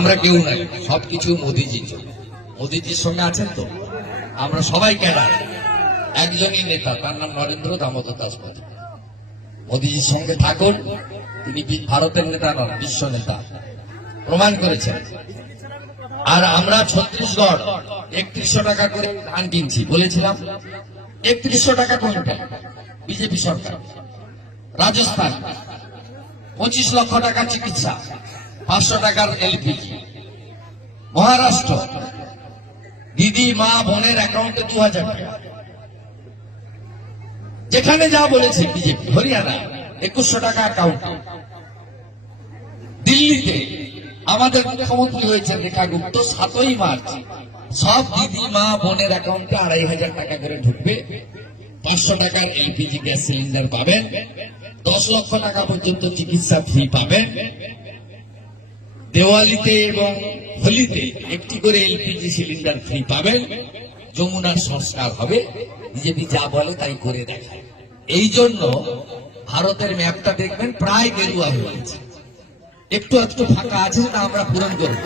আমরা কেউ নাই, সবকিছু মোদিজির মোদিজির সঙ্গে আছেন তো? আমরা সবাই ক্যাডার। একজনই নেতা, তার নাম নরেন্দ্র দামোদর দাস মোদী মোদিজির সঙ্গে থাকুন, তিনি ভারতের নেতা নন, বিশ্ব নেতা। প্রমাণ করেছেন। আর আমরা ছত্তিশগড় একত্রিশশো টাকা করে ধান কিনছি, বলেছিলাম। একত্রিশশো টাকা কুইন্টাল, বিজেপি সরকার। রাজস্থান, পঁচিশ লক্ষ টাকা চিকিৎসা। পাঁচশো টাকার এলপিজি মহারাষ্ট্র। দিদি, মা, বোনের অ্যাকাউন্টে দু হাজার টাকা। যেখানে যা বলেছে বিজেপি হরিয়ানা, একুশশো টাকা অ্যাকাউন্ট দিল্লিতে আমাদের মুখ্যমন্ত্রী হয়েছে রেখা গুপ্ত, সাতই মার্চ। সব দিদি, মা, বোনের অ্যাকাউন্টে আড়াই হাজার টাকা করে ঢুকবে। পাঁচশো টাকার এলপিজি গ্যাস সিলিন্ডার পাবেন। দশ লক্ষ টাকা পর্যন্ত চিকিৎসা ফ্রি পাবেন। দেওয়ালিতে এবং হোলিতে একটি করে এলপিজি সিলিন্ডার ফ্রি পাবেন। যমুনার সংস্কার হবে। বিজেপি যা বলে তাই করে দেখায়। এই জন্য ভারতের ম্যাপটা দেখবেন প্রায় গেরুয়া হয়ে গেছে। একটু একটু ফাঁকা আছে সেটা আমরা পূরণ করব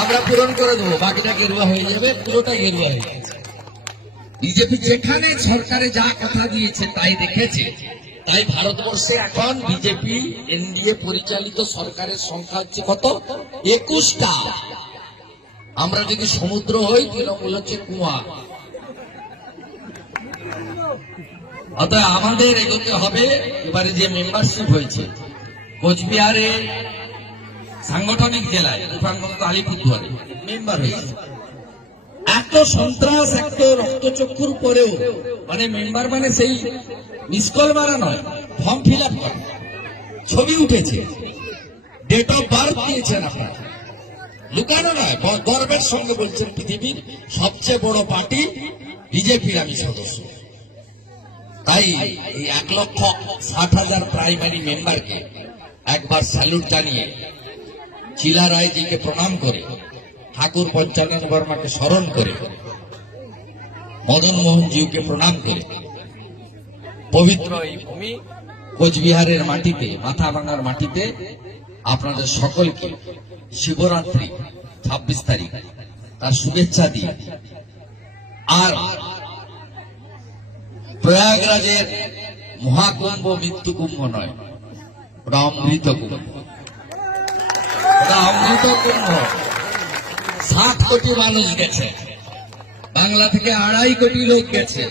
আমরা পূরণ করে দেবো। বাকিটা গেরুয়া হয়ে যাবে পুরোটা গেরুয়া হয়ে গেছে। বিজেপি যেখানে সরকারে যা কথা দিয়েছে তাই দেখেছে। তাই ভারতবর্ষে এখন বিজেপি, এনডিএ পরিচালিত সরকারের সংখ্যা হচ্ছে কত? একুশটা। আমরা যদি সমুদ্র হই, তৃণমূল হচ্ছে কুয়া অতএব আমাদের এগোতে হবে, এবারে যে মেম্বারশিপ হয়েছে, কোচবিহারে সাংগঠনিক জেলায় রূপান্তরিত আলিপুরদুয়ারে মেম্বার হয়েছে। এত সন্ত্রাস, এত রক্তচক্ষুর পরেও মানে মেম্বার মানে সেই মিসকল মারা নয় ফর্ম ফিল আপ করে। ছবি উঠেছে। ডেট অফ বার্থ দিয়েছেন আপনারা। লুকানো নয় গর্বের সঙ্গে বলছেন পৃথিবীর সবচেয়ে বড় পার্টি বিজেপির আমি সদস্য। তাই এই এক লক্ষ ষাট হাজার প্রাইমারি মেম্বারকে একবার স্যালুট জানিয়ে, চিলা রায়জিকে প্রণাম করে ঠাকুর পঞ্চানন বর্মাকে স্মরণ করে, মদন মোহন জিউকে প্রণাম করে, পবিত্র এই ভূমি কোচবিহারের মাটিতে মাথা ভাঙার মাটিতে আপনাদের সকলকে শিবরাত্রি ছাব্বিশ তারিখ, তার শুভেচ্ছা দিয়ে। আর প্রয়াগরাজের মহাকুম্ভ মৃত্যু কুম্ভ নয়, ওটা অমৃত কুম্ভ। ওটা অমৃত কুম্ভ। সাত কোটি মানুষ গেছে। বাংলা থেকে আড়াই কোটি লোক গেছে।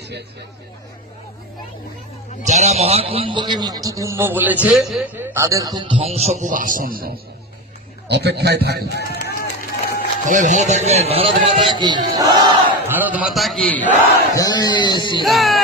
যারা মহাকুম্ভকে মৃত্যু কুম্ভ বলেছে, তাদের খুব ধ্বংস, খুব আসন্ন। অপেক্ষায় থাকুন। সবাই ভালো থাকবেন। ভারত মাতা কি? ভারত মাতা কি? জয় শ্রীরাম